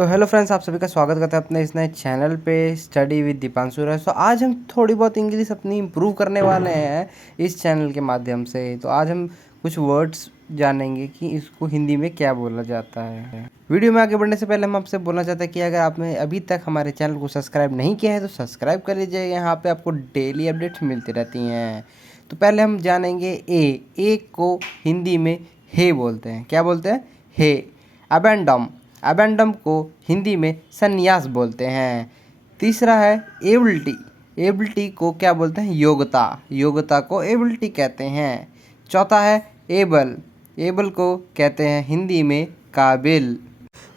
तो hello friends, आप सभी का स्वागत करते हैं अपने इस नए चैनल पे स्टडी विद दीपांशु राय। तो आज हम थोड़ी बहुत इंग्लिश अपनी इम्प्रूव करने वाले हैं इस चैनल के माध्यम से। तो आज हम कुछ वर्ड्स जानेंगे कि इसको हिंदी में क्या बोला जाता है। वीडियो में आगे बढ़ने से पहले हम आपसे बोलना चाहते हैं कि अगर आपने अभी तक हमारे चैनल को सब्सक्राइब नहीं किया है तो सब्सक्राइब कर लीजिए। यहाँ पर आपको डेली अपडेट्स मिलती रहती हैं। तो पहले हम जानेंगे ए को हिंदी में हे बोलते हैं। क्या बोलते हैं? हे। अबेंडम। अबेंडम को हिंदी में संन्यास बोलते हैं। तीसरा है एबिलिटी। एबिलिटी को क्या बोलते हैं? योग्यता। योग्यता को एबिलिटी कहते हैं। चौथा है एबल। एबल को कहते हैं हिंदी में काबिल।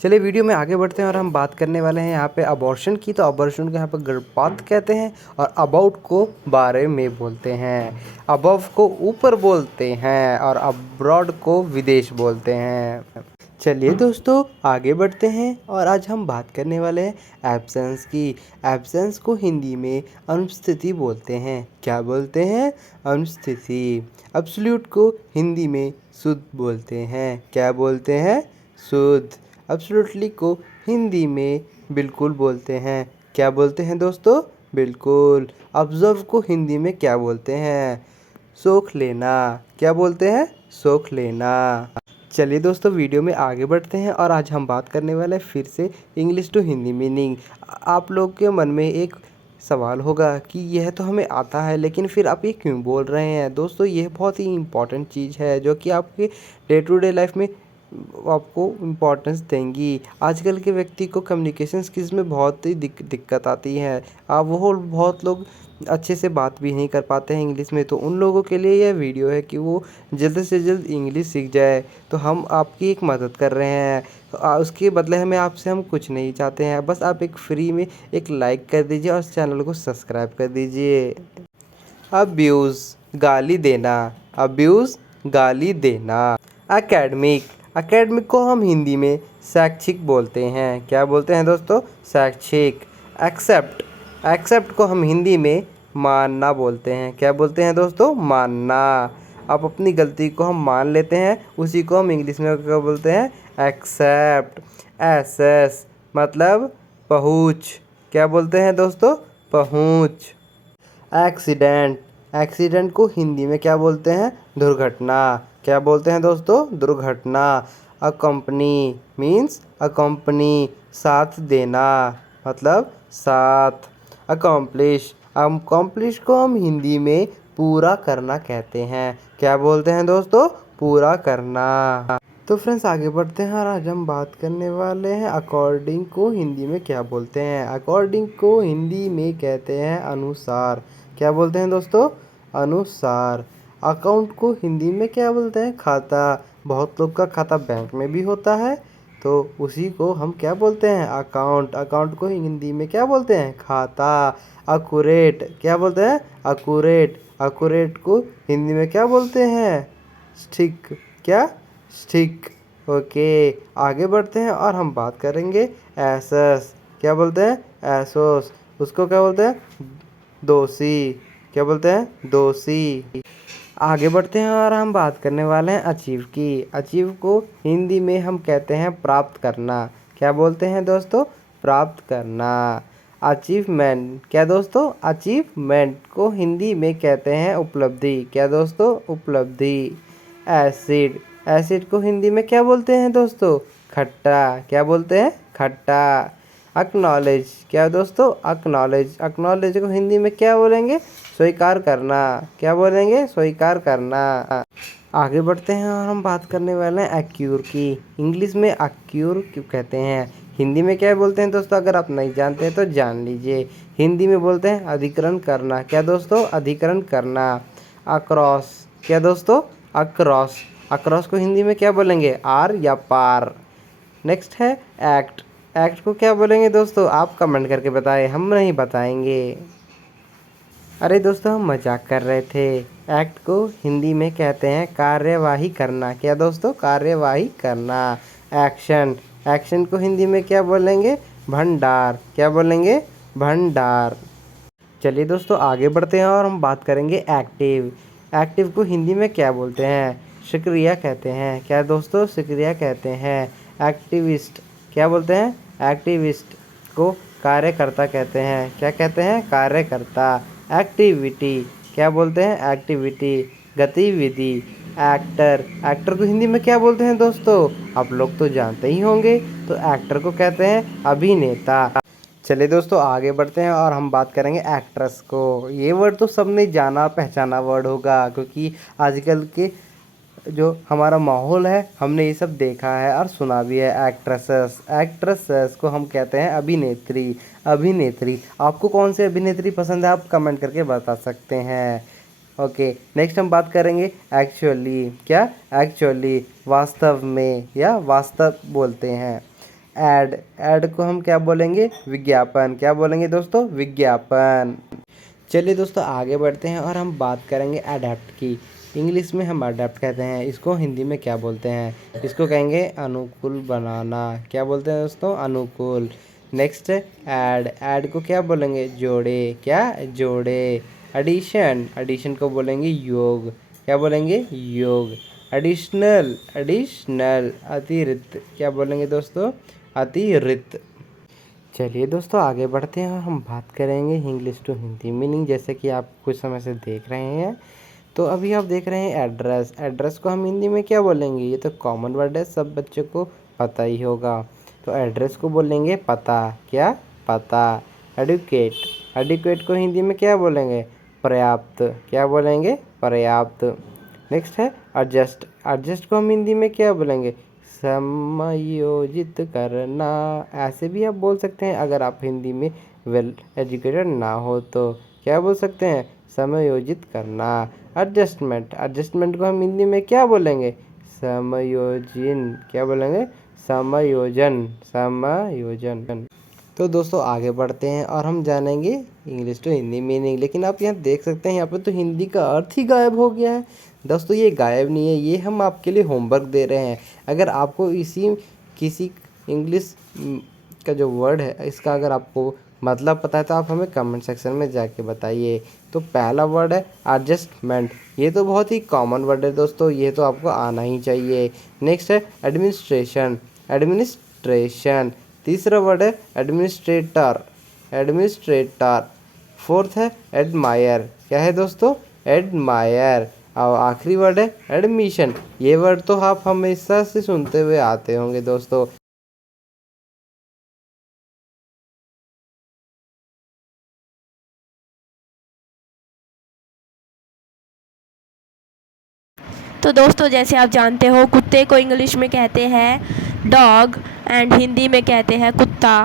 चलिए वीडियो में आगे बढ़ते हैं और हम बात करने वाले हैं यहाँ पे अबॉर्शन की। तो अबॉर्शन को यहाँ पे गर्भपात कहते हैं और अबाउट को बारे में बोलते हैं। अबव को ऊपर बोलते हैं और अब्रॉड को विदेश बोलते हैं। चलिए दोस्तों आगे बढ़ते हैं और आज हम बात करने वाले हैं एब्सेंस की। एब्सेंस को हिंदी में अनुपस्थिति बोलते हैं। क्या बोलते हैं? अनुपस्थिति। एब्सोल्यूट को हिंदी में शुद्ध बोलते हैं। क्या बोलते हैं? शुद्ध। एब्सोल्युटली को हिंदी में बिल्कुल बोलते हैं। क्या बोलते हैं दोस्तों? बिल्कुल। ऑब्जर्व को हिंदी में क्या बोलते हैं? सोख लेना। क्या बोलते हैं? सोख लेना। चलिए दोस्तों वीडियो में आगे बढ़ते हैं और आज हम बात करने वाले हैं फिर से इंग्लिश टू हिंदी मीनिंग। आप लोग के मन में एक सवाल होगा कि यह तो हमें आता है लेकिन फिर आप ये क्यों बोल रहे हैं? दोस्तों यह बहुत ही इम्पॉर्टेंट चीज़ है जो कि आपके डे टू डे लाइफ में आपको इम्पोर्टेंस देंगी। आजकल के व्यक्ति को कम्युनिकेशन स्किल्स में बहुत ही दिक्कत आती है। वो बहुत लोग अच्छे से बात भी नहीं कर पाते हैं इंग्लिश में। तो उन लोगों के लिए यह वीडियो है कि वो जल्द से जल्द इंग्लिश सीख जाए। तो हम आपकी एक मदद कर रहे हैं। तो उसके बदले हम कुछ नहीं चाहते हैं, बस आप एक फ्री में एक लाइक कर दीजिए और चैनल को सब्सक्राइब कर दीजिए। अब्यूज़ गाली देना। अब्यूज़ गाली देना। एकेडमिक। एकेडमिक को हम हिंदी में शैक्षिक बोलते हैं। क्या बोलते हैं दोस्तों? शैक्षिक। एक्सेप्ट। एक्सेप्ट को हम हिंदी में मानना बोलते हैं। क्या बोलते हैं दोस्तों? मानना। आप अपनी गलती को हम मान लेते हैं, उसी को हम इंग्लिश में क्या बोलते हैं? एक्सेप्ट। एसेस मतलब पहुँच। क्या बोलते हैं दोस्तों? पहुँच। एक्सीडेंट। एक्सीडेंट को हिंदी में क्या बोलते हैं? दुर्घटना। क्या बोलते हैं दोस्तों? दुर्घटना। अकम्पनी मीन्स अकम्पनी साथ देना मतलब साथ। अकम्प्लिश। अकम्प्लिश को हम हिंदी में पूरा करना कहते हैं। क्या बोलते हैं दोस्तों? पूरा करना। तो फ्रेंड्स आगे बढ़ते हैं और आज हम बात करने वाले हैं अकॉर्डिंग को हिंदी में क्या बोलते हैं। अकॉर्डिंग को हिंदी में कहते हैं अनुसार। क्या बोलते हैं दोस्तों? अनुसार। अकाउंट को हिंदी में क्या बोलते हैं? खाता। बहुत लोग का खाता बैंक में भी होता है तो उसी को हम क्या बोलते हैं? अकाउंट। अकाउंट को हिंदी में क्या बोलते हैं? खाता। अकुरेट। क्या बोलते हैं? अकुरेट। अकुरेट को हिंदी में क्या बोलते हैं? स्टिक। क्या? स्टिक। ओके आगे बढ़ते हैं और हम बात करेंगे एसस। क्या बोलते हैं? एसोस। उसको क्या बोलते हैं? दोषी। क्या बोलते हैं? दोषी। आगे बढ़ते हैं और हम बात करने वाले हैं अचीव की। अचीव को हिंदी में हम कहते हैं प्राप्त करना। क्या बोलते हैं दोस्तों? प्राप्त करना। अचीवमेंट। क्या दोस्तों? अचीवमेंट को हिंदी में कहते हैं उपलब्धि। क्या दोस्तों? उपलब्धि। एसिड। एसिड को हिंदी में क्या बोलते हैं दोस्तों? खट्टा। क्या बोलते हैं? खट्टा। एक्नॉलेज। क्या दोस्तों? एक्नॉलेज। एक्नॉलेज को हिंदी में क्या बोलेंगे? स्वीकार करना। क्या बोलेंगे? स्वीकार करना। आगे बढ़ते हैं और हम बात करने वाले हैं एक्यूर की। इंग्लिश में एक्यूर क्यों कहते हैं? हिंदी में क्या बोलते हैं दोस्तों? अगर आप नहीं जानते हैं तो जान लीजिए। हिंदी में बोलते हैं अधिकरण करना। क्या दोस्तों? अधिकरण करना। अक्रॉस। क्या दोस्तों? अक्रॉस। अक्रॉस को हिंदी में क्या बोलेंगे? आर या पार। नेक्स्ट है एक्ट। एक्ट को क्या बोलेंगे दोस्तों? आप कमेंट करके बताएं, हम नहीं बताएंगे। अरे दोस्तों हम मजाक कर रहे थे। एक्ट को हिंदी में कहते हैं कार्यवाही करना। क्या दोस्तों? कार्यवाही करना। एक्शन। एक्शन को हिंदी में क्या बोलेंगे? भंडार। क्या बोलेंगे? भंडार। चलिए दोस्तों आगे बढ़ते हैं और हम बात करेंगे एक्टिव। एक्टिव को हिंदी में क्या बोलते हैं? सक्रिय कहते हैं। क्या दोस्तों? सक्रिय कहते हैं। एक्टिविस्ट। क्या बोलते हैं? एक्टिविस्ट को कार्यकर्ता कहते हैं। क्या कहते हैं? कार्यकर्ता। एक्टिविटी क्या बोलते हैं? एक्टिविटी, गतिविधि। एक्टर, एक्टर को हिंदी में क्या बोलते हैं दोस्तों? आप लोग तो जानते ही होंगे। तो एक्टर को कहते हैं अभिनेता। चलिए दोस्तों आगे बढ़ते हैं और हम बात करेंगे एक्ट्रेस को। ये वर्ड तो सबने जाना पहचाना वर्ड होगा, क्योंकि आजकल के जो हमारा माहौल है हमने ये सब देखा है और सुना भी है। एक्ट्रेसेस, एक्ट्रेसेस को हम कहते हैं अभिनेत्री। अभिनेत्री, आपको कौन सी अभिनेत्री पसंद है आप कमेंट करके बता सकते हैं। ओके, नेक्स्ट हम बात करेंगे एक्चुअली। क्या? एक्चुअली, वास्तव में या वास्तव बोलते हैं। एड, एड को हम क्या बोलेंगे? विज्ञापन। क्या बोलेंगे दोस्तों? विज्ञापन। चलिए दोस्तों आगे बढ़ते हैं और हम बात करेंगे अडेप्ट की। इंग्लिश में हम अडेप्ट कहते हैं, इसको हिंदी में क्या बोलते हैं? इसको कहेंगे अनुकूल बनाना। क्या बोलते हैं दोस्तों? अनुकूल। नेक्स्ट है ऐड, ऐड को क्या बोलेंगे? जोड़े। क्या? जोड़े। एडिशन, एडिशन को बोलेंगे योग। क्या बोलेंगे? योग। एडिशनल, एडिशनल, अतिरिक्त। क्या बोलेंगे दोस्तों? अतिरिक्त। चलिए दोस्तों आगे बढ़ते हैं और हम बात करेंगे इंग्लिश टू हिंदी मीनिंग। जैसे कि आप कुछ समय से देख रहे हैं, तो अभी आप देख रहे हैं एड्रेस। एड्रेस को हम हिंदी में क्या बोलेंगे? ये तो कॉमन वर्ड है, सब बच्चों को पता ही होगा। तो एड्रेस को बोलेंगे पता। क्या? पता। एडुकेट, एडुकेट को हिंदी में क्या बोलेंगे? पर्याप्त। क्या बोलेंगे? पर्याप्त। नेक्स्ट है एडजस्ट, एडजस्ट को हम हिंदी में क्या बोलेंगे? समायोजित करना। ऐसे भी आप बोल सकते हैं अगर आप हिंदी में वेल एजुकेटेड ना हो तो। क्या बोल सकते हैं? समायोजित करना। एडजस्टमेंट, एडजस्टमेंट को हम हिंदी में क्या बोलेंगे? समायोजन। क्या बोलेंगे? समायोजन, समायोजन। तो दोस्तों आगे बढ़ते हैं और हम जानेंगे इंग्लिश टू हिंदी मीनिंग। लेकिन आप यहाँ देख सकते हैं, यहाँ पे तो हिंदी का अर्थ ही गायब हो गया है। दोस्तों ये गायब नहीं है, ये हम आपके लिए होमवर्क दे रहे हैं। अगर आपको इसी किसी इंग्लिश का जो वर्ड है इसका अगर आपको मतलब पता है तो आप हमें कमेंट सेक्शन में जाके बताइए। तो पहला वर्ड है एडजस्टमेंट। ये तो बहुत ही कॉमन वर्ड है दोस्तों, ये तो आपको आना ही चाहिए। नेक्स्ट है एडमिनिस्ट्रेशन, एडमिनिस्ट्रेशन। तीसरा वर्ड है एडमिनिस्ट्रेटर, एडमिनिस्ट्रेटर। फोर्थ है एडमायर। क्या है दोस्तों? एडमायर। और आखिरी वर्ड है एडमिशन। ये वर्ड तो आप हमेशा से सुनते हुए आते होंगे दोस्तों। तो दोस्तों जैसे आप जानते हो कुत्ते को इंग्लिश में कहते हैं डॉग एंड हिंदी में कहते हैं कुत्ता।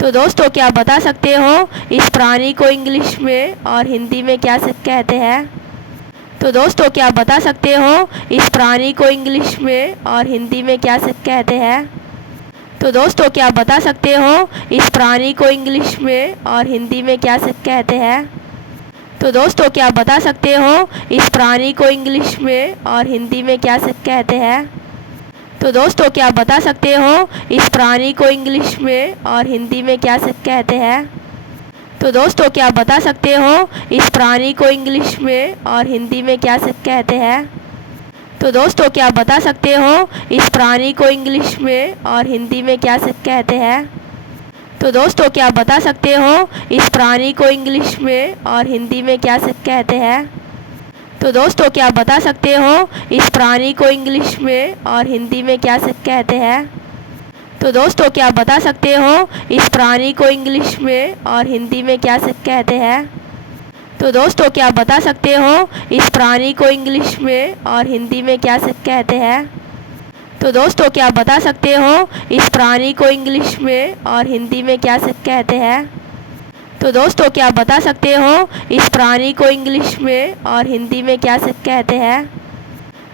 तो दोस्तों क्या आप बता सकते हो इस प्राणी को इंग्लिश में और हिंदी में क्या कहते हैं? तो दोस्तों क्या आप बता सकते हो इस प्राणी को इंग्लिश में और हिंदी में क्या कहते हैं? तो दोस्तों क्या आप बता सकते हो इस प्राणी को इंग्लिश में और हिंदी में क्या कहते हैं? तो दोस्तों क्या आप बता सकते हो इस प्राणी को इंग्लिश में और हिंदी में क्या कहते हैं? तो दोस्तों क्या आप बता सकते हो इस प्राणी को इंग्लिश में और हिंदी में क्या कहते हैं? तो दोस्तों क्या आप बता सकते हो इस प्राणी को इंग्लिश में और हिंदी में क्या कहते हैं? तो दोस्तों क्या आप बता सकते हो इस प्राणी को इंग्लिश में और हिंदी में क्या कहते हैं? तो दोस्तों क्या आप बता सकते हो इस प्राणी को इंग्लिश में और हिंदी में क्या कहते हैं? तो दोस्तों क्या आप बता सकते हो इस प्राणी को इंग्लिश में और हिंदी में क्या कहते हैं? तो दोस्तों क्या आप बता सकते हो इस प्राणी को इंग्लिश में और हिंदी में क्या कहते हैं? तो दोस्तों क्या आप बता सकते हो इस प्राणी को इंग्लिश में और हिंदी में क्या कहते हैं? तो दोस्तों क्या आप बता सकते हो इस प्राणी को इंग्लिश में और हिंदी में क्या कहते हैं? तो दोस्तों क्या आप बता सकते हो इस प्राणी को इंग्लिश में और हिंदी में क्या कहते हैं?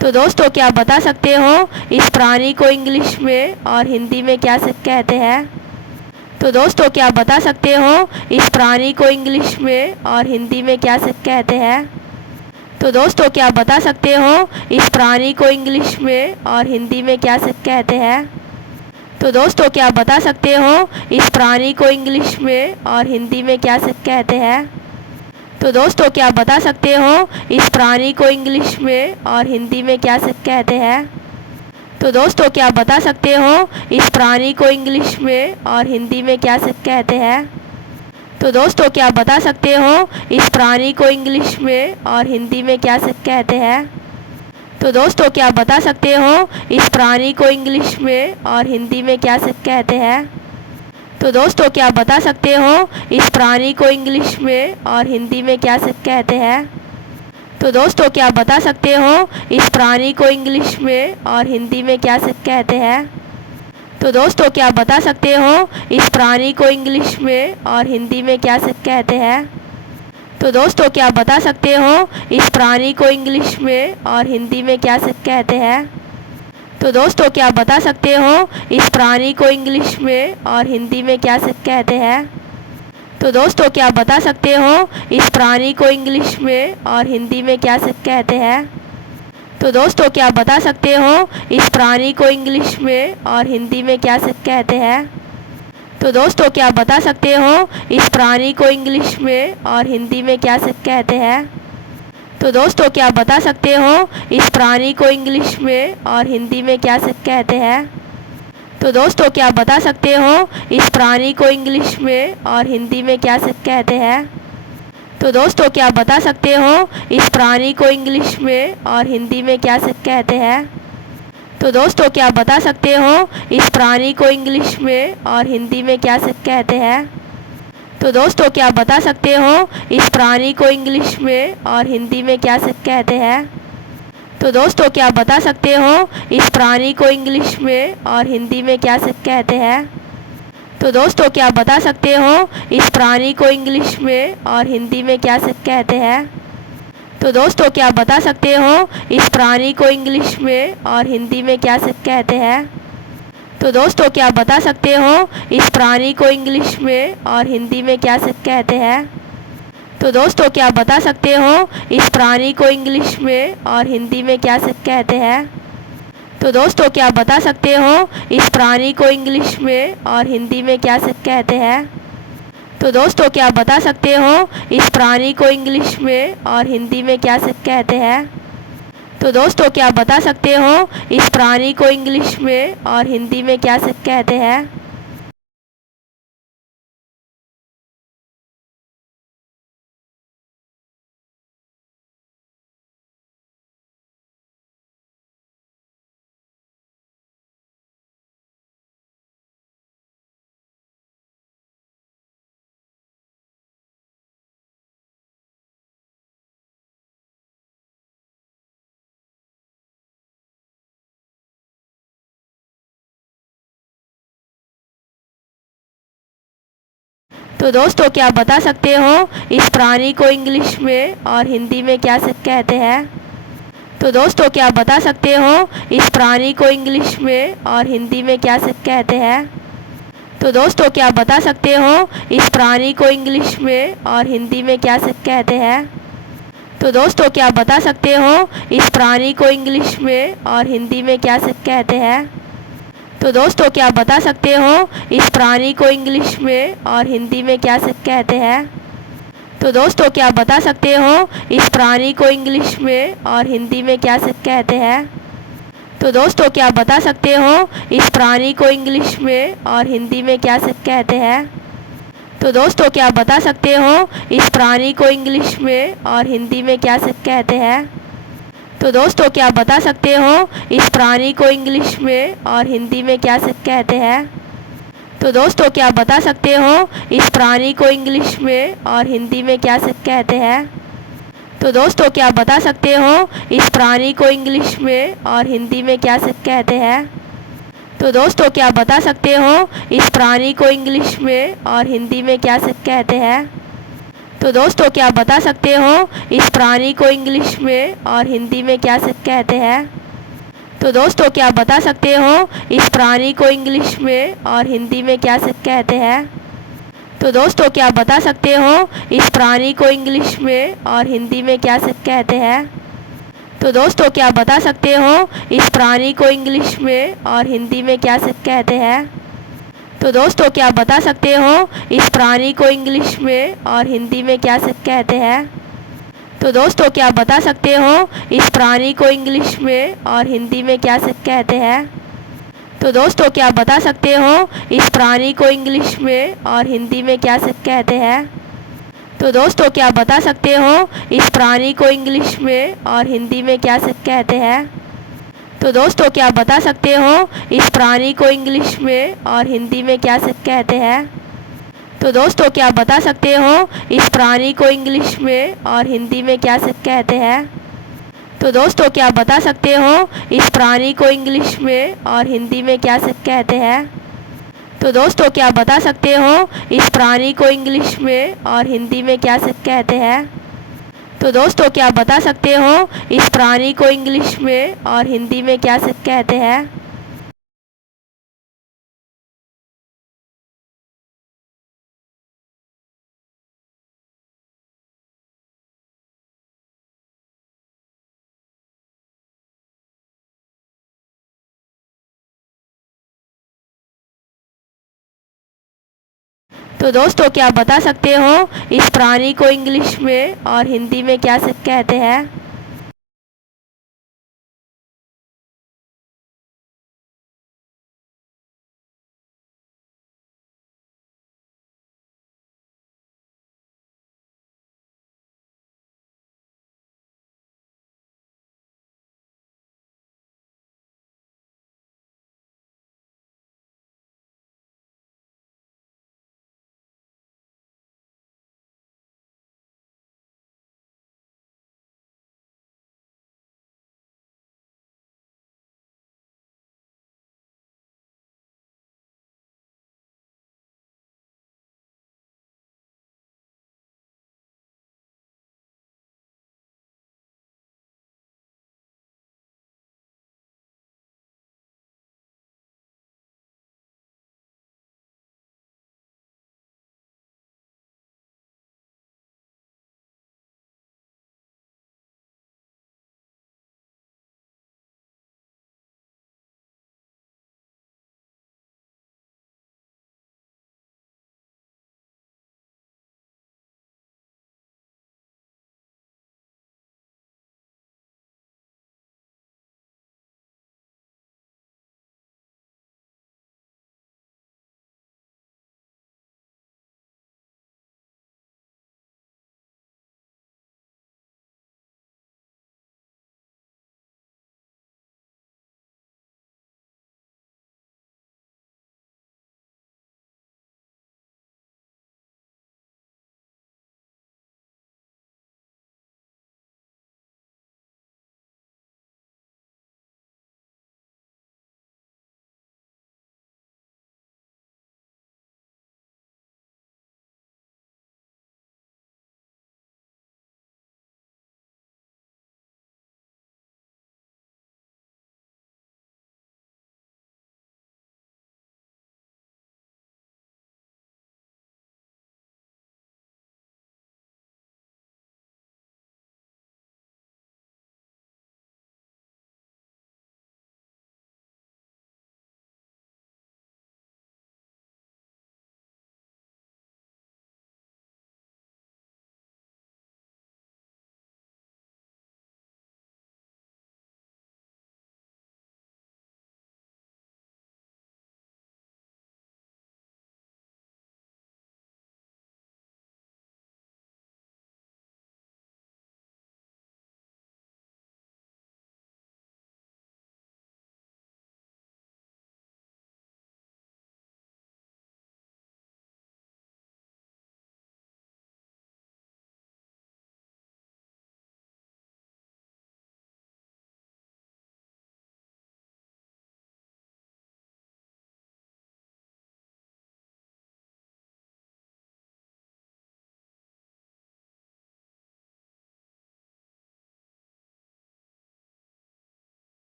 तो दोस्तों क्या आप बता सकते हो इस प्राणी को इंग्लिश में और हिंदी में क्या कहते हैं? तो दोस्तों क्या आप बता सकते हो इस प्राणी को इंग्लिश में और हिंदी में क्या कहते हैं? तो दोस्तों क्या आप बता सकते हो इस प्राणी को इंग्लिश में और हिंदी में क्या कहते हैं? तो दोस्तों क्या आप बता सकते हो इस प्राणी को इंग्लिश में और हिंदी में क्या कहते हैं? तो दोस्तों क्या आप बता सकते हो इस प्राणी को इंग्लिश में और हिंदी में क्या कहते हैं? तो दोस्तों क्या बता सकते हो इस प्राणी को इंग्लिश में और हिंदी में क्या कहते हैं? तो दोस्तों क्या बता सकते हो इस प्राणी को इंग्लिश में और हिंदी में क्या कहते हैं? तो दोस्तों क्या बता सकते हो इस प्राणी को इंग्लिश में और हिंदी में क्या कहते हैं? तो दोस्तों क्या बता सकते हो इस प्राणी को इंग्लिश में और हिंदी में क्या कहते हैं? तो दोस्तों क्या बता सकते हो इस प्राणी को इंग्लिश में और हिंदी में क्या कहते हैं? तो दोस्तों क्या बता सकते हो इस प्राणी को इंग्लिश में और हिंदी में क्या कहते हैं? तो दोस्तों क्या बता सकते हो इस प्राणी को इंग्लिश में और हिंदी में क्या कहते हैं? तो दोस्तों क्या बता सकते हो इस प्राणी को इंग्लिश में और हिंदी में क्या कहते हैं? तो दोस्तों क्या बता सकते हो इस प्राणी को इंग्लिश में और हिंदी में क्या कहते हैं? तो दोस्तों क्या बता सकते हो इस प्राणी को इंग्लिश में और हिंदी में क्या कहते हैं? तो दोस्तों क्या बता सकते हो इस प्राणी को इंग्लिश में और हिंदी में क्या कहते हैं? तो दोस्तों क्या बता सकते हो इस प्राणी को इंग्लिश में और हिंदी में क्या कहते हैं? तो दोस्तों क्या बता सकते हो इस प्राणी को इंग्लिश में और हिंदी में क्या कहते हैं? तो दोस्तों क्या बता सकते हो इस प्राणी को इंग्लिश में और हिंदी में क्या कहते हैं? तो दोस्तों क्या बता सकते हो इस प्राणी को इंग्लिश में और हिंदी में क्या कहते हैं? तो दोस्तों क्या बता सकते हो इस प्राणी को इंग्लिश में और हिंदी में क्या कहते हैं? तो दोस्तों क्या बता सकते हो इस प्राणी को इंग्लिश में और हिंदी में क्या कहते हैं? तो दोस्तों क्या बता सकते हो इस प्राणी को इंग्लिश में और हिंदी में क्या कहते हैं? तो दोस्तों क्या बता सकते हो इस प्राणी को इंग्लिश में और हिंदी में क्या कहते हैं? तो दोस्तों क्या बता सकते हो इस प्राणी को इंग्लिश में और हिंदी में क्या कहते हैं? तो दोस्तों क्या बता सकते हो इस प्राणी को इंग्लिश में और हिंदी में क्या कहते हैं? तो दोस्तों क्या बता सकते हो इस प्राणी को इंग्लिश में और हिंदी में क्या कहते हैं? तो दोस्तों क्या बता सकते हो इस प्राणी को इंग्लिश में और हिंदी में क्या कहते हैं? तो दोस्तों क्या बता सकते हो इस प्राणी को इंग्लिश में और हिंदी में क्या कहते हैं? तो दोस्तों क्या बता सकते हो इस प्राणी को इंग्लिश में और हिंदी में क्या कहते हैं? तो दोस्तों क्या बता सकते हो इस प्राणी को इंग्लिश में और हिंदी में क्या कहते हैं? तो दोस्तों क्या बता सकते हो इस प्राणी को इंग्लिश में और हिंदी में क्या कहते हैं? तो दोस्तों क्या बता सकते हो इस प्राणी को इंग्लिश में और हिंदी में क्या कहते हैं? तो दोस्तों क्या बता सकते हो इस प्राणी को इंग्लिश में और हिंदी में क्या कहते हैं? तो दोस्तों क्या बता सकते हो इस प्राणी को इंग्लिश में और हिंदी में क्या कहते हैं? तो दोस्तों क्या बता सकते हो इस प्राणी को इंग्लिश में और हिंदी में क्या कहते हैं? तो दोस्तों क्या बता सकते हो इस प्राणी को इंग्लिश में और हिंदी में क्या कहते हैं? तो दोस्तों क्या बता सकते हो इस प्राणी को इंग्लिश में और हिंदी में क्या कहते हैं? तो दोस्तों क्या बता सकते हो इस प्राणी को इंग्लिश में और हिंदी में क्या कहते हैं? तो दोस्तों क्या बता सकते हो इस प्राणी को इंग्लिश में और हिंदी में क्या कहते हैं? तो दोस्तों क्या बता सकते हो इस प्राणी को इंग्लिश में और हिंदी में क्या कहते हैं? तो दोस्तों क्या बता सकते हो इस प्राणी को इंग्लिश में और हिंदी में क्या कहते हैं? तो दोस्तों क्या बता सकते हो इस प्राणी को इंग्लिश में और हिंदी में क्या कहते हैं? तो दोस्तों क्या बता सकते हो इस प्राणी को इंग्लिश में और हिंदी में क्या कहते हैं? तो दोस्तों क्या बता सकते हो इस प्राणी को इंग्लिश में और हिंदी में क्या कहते हैं? तो दोस्तों क्या बता सकते हो इस प्राणी को इंग्लिश में और हिंदी में क्या कहते हैं? तो दोस्तों क्या आप बता सकते हो इस प्राणी को इंग्लिश में और हिंदी में क्या से कहते हैं? तो दोस्तों क्या आप बता सकते हो इस प्राणी को इंग्लिश में और हिंदी में क्या से कहते हैं? तो दोस्तों क्या आप बता सकते हो इस प्राणी को इंग्लिश में और हिंदी में क्या से कहते हैं? तो दोस्तों क्या आप बता सकते हो इस प्राणी को इंग्लिश में और हिंदी में क्या से कहते हैं? तो दोस्तों क्या आप बता सकते हो इस प्राणी को इंग्लिश में और हिंदी में क्या से कहते हैं? तो दोस्तों क्या आप बता सकते हो इस प्राणी को इंग्लिश में और हिंदी में क्या से कहते हैं? तो दोस्तों क्या आप बता सकते हो इस प्राणी को इंग्लिश में और हिंदी में क्या से कहते हैं? तो दोस्तों क्या आप बता सकते हो इस प्राणी को इंग्लिश में और हिंदी में क्या से कहते हैं? तो दोस्तों क्या आप बता सकते हो इस प्राणी को इंग्लिश में और हिंदी में क्या से कहते हैं?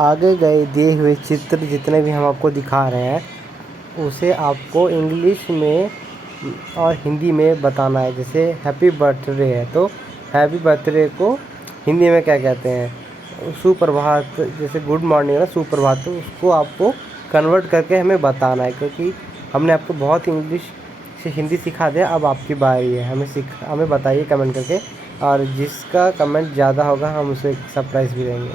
आगे गए दिए हुए चित्र जितने भी हम आपको दिखा रहे हैं उसे आपको इंग्लिश में और हिंदी में बताना है। जैसे हैप्पी बर्थडे है तो हैप्पी बर्थडे को हिंदी में क्या कहते हैं, सुप्रभात, जैसे गुड मॉर्निंग है ना सुप्रभात, तो उसको आपको कन्वर्ट करके हमें बताना है। क्योंकि हमने आपको बहुत इंग्लिश से हिंदी सिखा दिया, अब आपकी बारी है, हमें बताइए कमेंट करके, और जिसका कमेंट ज़्यादा होगा हम उसे एक सरप्राइज़ भी देंगे।